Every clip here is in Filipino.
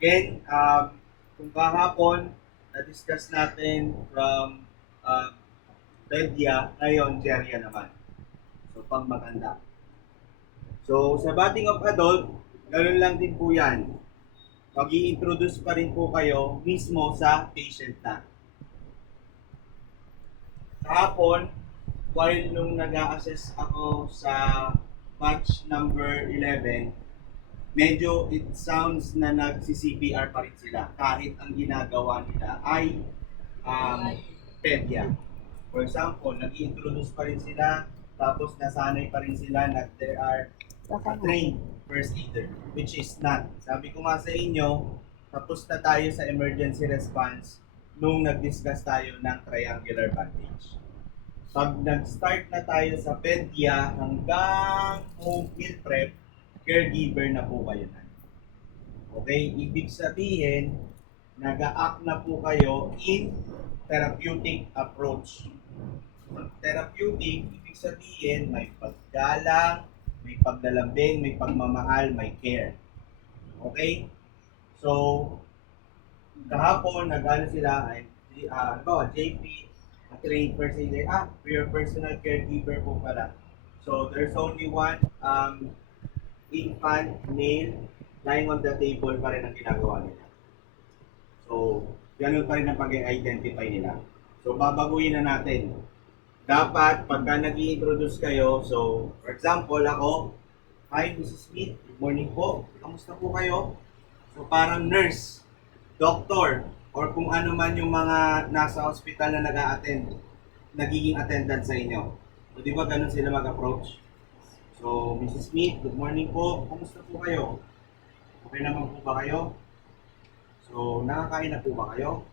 Again, kung kahapon, na-discuss natin from Pedya, ngayon, Jeria naman. So, pang matanda. So, sa batting of adult, ganun lang din po yan. Mag-i-introduce pa rin po kayo mismo sa patient na. Kahapon, while nung nag-a-assess ako sa match number 11, medyo it sounds na nagsi-CPR pa rin sila kahit ang ginagawa nila ay pedya. For example, nag-introduce pa rin sila tapos nasanay pa rin sila na there are a trained first aider, which is not. Sabi ko nga sa inyo, tapos na tayo sa emergency response nung nag-discuss tayo ng triangular bandage. Pag nag-start na tayo sa pedya hanggang home field prep, caregiver na po kayo na. Okay? Ibig sabihin, nag-a-act na po kayo in therapeutic approach. Therapeutic, ibig sabihin, may paggalang, may paglalambing, may pagmamahal, may care. Okay? So, kahapon, nag-ano sila, ay, JP, trained first aider, your personal caregiver po pala. So, there's only one infant male lying on the table pa rin ang ginagawa nila. So, ganun pa rin ang pag-identify nila. So, babaguhin na natin. Dapat, pagka nag-i-introduce kayo, so, for example, ako, hi, Mrs. Smith, good morning po. Kamusta po kayo? So, parang nurse, doctor, or kung ano man yung mga nasa hospital na nag-a-attend, nagiging attendant sa inyo. So, di ba ganun sila mag-approach? So, Mrs. Smith, good morning po. Kamusta po kayo? Okay naman po ba kayo? So, nakakain na po ba kayo?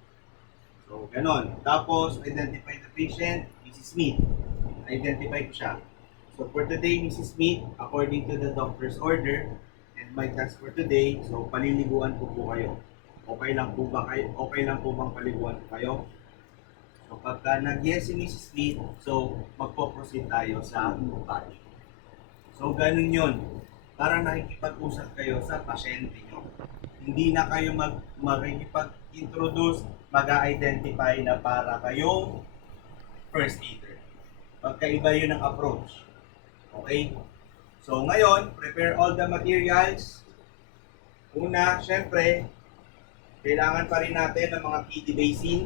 So, ganon. Tapos, identify the patient, Mrs. Smith. Identify ko siya. So, for today, Mrs. Smith, according to the doctor's order, and my task for today, so, paliliguan ko po kayo. Okay lang po ba kayo? Okay lang po bang paliguan ko kayo? So, pagka nag-yes si Mrs. Smith, so, magpo-proceed tayo sa body. So, ganun yun. Para nakikipag-usap kayo sa pasyente nyo. Hindi na kayo makikipag-introduce, mag-identify na para kayong first aider. Pagkaiba yun ang approach. Okay? So, ngayon, prepare all the materials. Una, syempre, kailangan pa rin natin ng mga PD basin.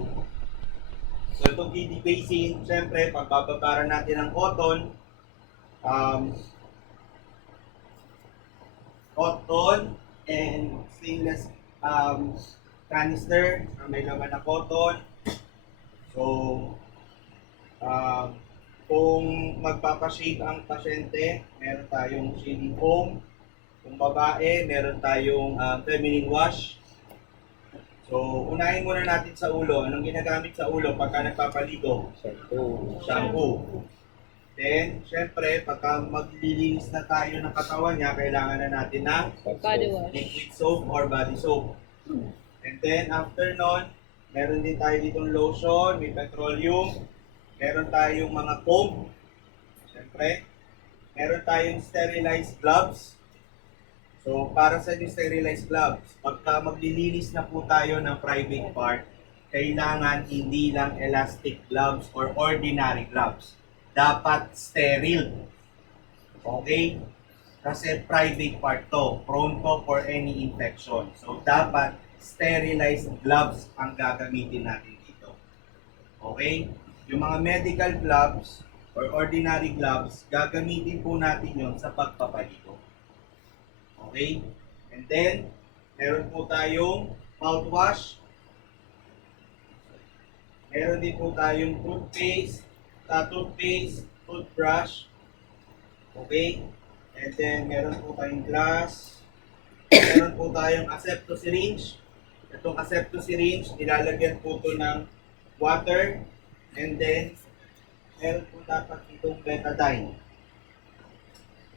So, itong PD basin, syempre, pagbababaran natin ng cotton, and stainless canister na may laman na cotton. So, kung magpapashave ang pasyente, meron tayong shaving foam. Kung babae, meron tayong feminine wash. So, unahin muna natin sa ulo. Anong ginagamit sa ulo pagka nagpapaligo? Shampoo. Then, syempre, pagka maglilinis na tayo ng katawan niya, kailangan na natin ng liquid soap or body soap. And then, after nun, meron din tayo ditong lotion, may petroleum, meron tayong mga foam, syempre, meron tayong sterilized gloves. So, para sa yung sterilized gloves, pagka maglilinis na po tayo ng private part, kailangan hindi lang elastic gloves or ordinary gloves. Dapat sterile. Okay? Kasi private part to, prone to for any infection. So, dapat sterilized gloves ang gagamitin natin dito. Okay? Yung mga medical gloves or ordinary gloves, gagamitin po natin yon sa pagpapaligo. Okay? And then, meron po tayong mouthwash. Meron din po tayong toothpaste, toothbrush. Okay? And then, meron po tayong glass. Meron po tayong asepto syringe. Itong asepto syringe, nilalagyan po ito ng water. And then, meron po dapat itong betadine.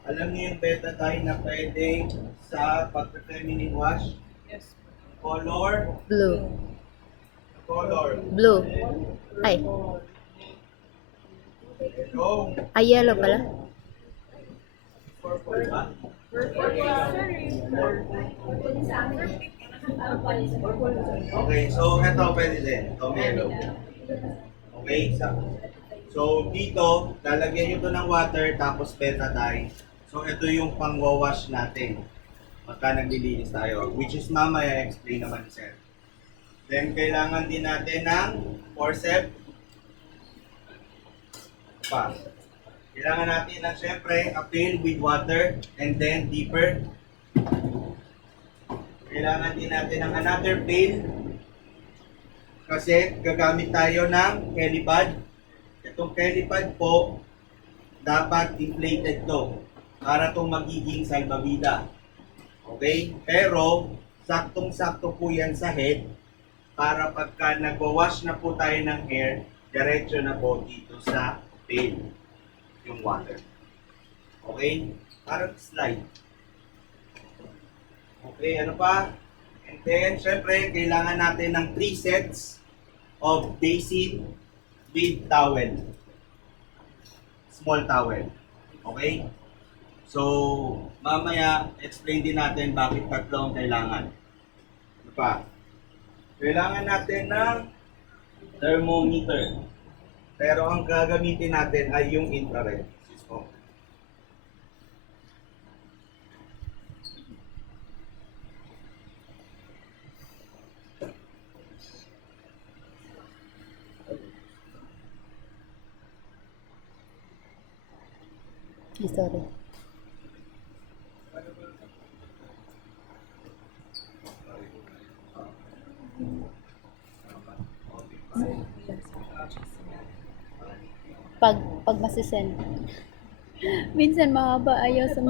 Alam niyo yung betadine na pwede sa pag-feminine wash? Yes. Color? Blue. Color. Blue. Ay. Yellow. Ay, yellow pala. Purple ba? Okay, so ito pwede din. Ito yellow. Okay, so dito, lalagyan nyo to ng water tapos betadine. So ito yung pang-wash natin. Pagka naglilinis tayo. Which is mamaya explain naman ni Sir. Then kailangan din natin ng forceps. Pa. Kailangan natin ng syempre a pail with water and then deeper. Kailangan din natin ng another pail kasi gagamit tayo ng helipad. Itong helipad po dapat inflated to para itong magiging salbabida. Okay? Pero saktong-sakto po yan sa head para pagka nagwawash na po tayo ng hair, diretso na po dito sa pail yung water. Okay? Parang slide. Okay, ano pa? And then, syempre, kailangan natin ng 3 sets of basin with towel. Small towel. Okay? So, mamaya, explain din natin bakit tatlo ang kailangan. Ano pa? Kailangan natin ng thermometer. Pero ang gagamitin natin ay yung infrared. Cisco. Sorry. Pag masisend. Minsan mahaba ayaw sa